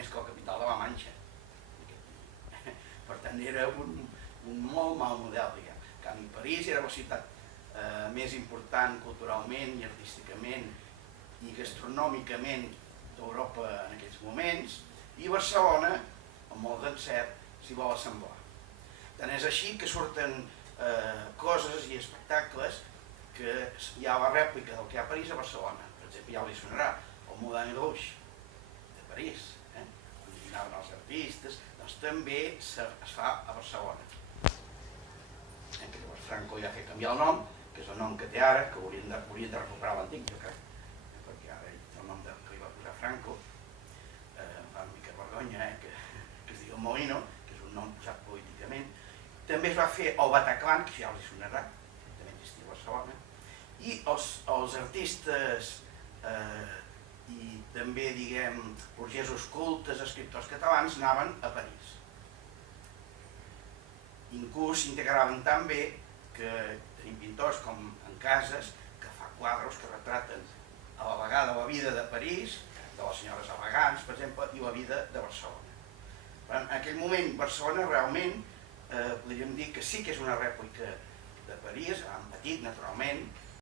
més que la capital de la Manxa. Per tant, era un molt mal model, diguem. En canvi, París era la ciutat més important culturalment i artísticament i gastronòmicament d'Europa en aquells moments, i Barcelona, amb molt d'encert, s'hi vol assemblar. Tant és així que surten coses i espectacles que hi ha la rèplica del que hi ha a París a Barcelona. Per exemple, ja li sonarà el Moulin Rouge de París, on hi anaven els artistes, doncs també es fa a Barcelona. Que llavors Franco ja ha fet canviar el nom, que és el nom que té ara, que haurien de recuperar l'antic, jo crec, perquè ara el nom que li va posar Franco em fa una mica vergonya, que es diu Molino, que és un nom posat políticament. També es va fer el Bataclan, que ja els sonarà, que també existia a Barcelona, i els artistes i també, diguem, burgesos cultes, escriptors catalans, anaven a París. Inclús s'integraven tan bé que tenim pintors com en Casas, que fa quadres que retraten a la vegada la vida de París, de les senyores elegants, per exemple, i la vida de Barcelona. En aquell moment, Barcelona realment podríem dir que sí que és una rèplica de París, en petit, naturalment,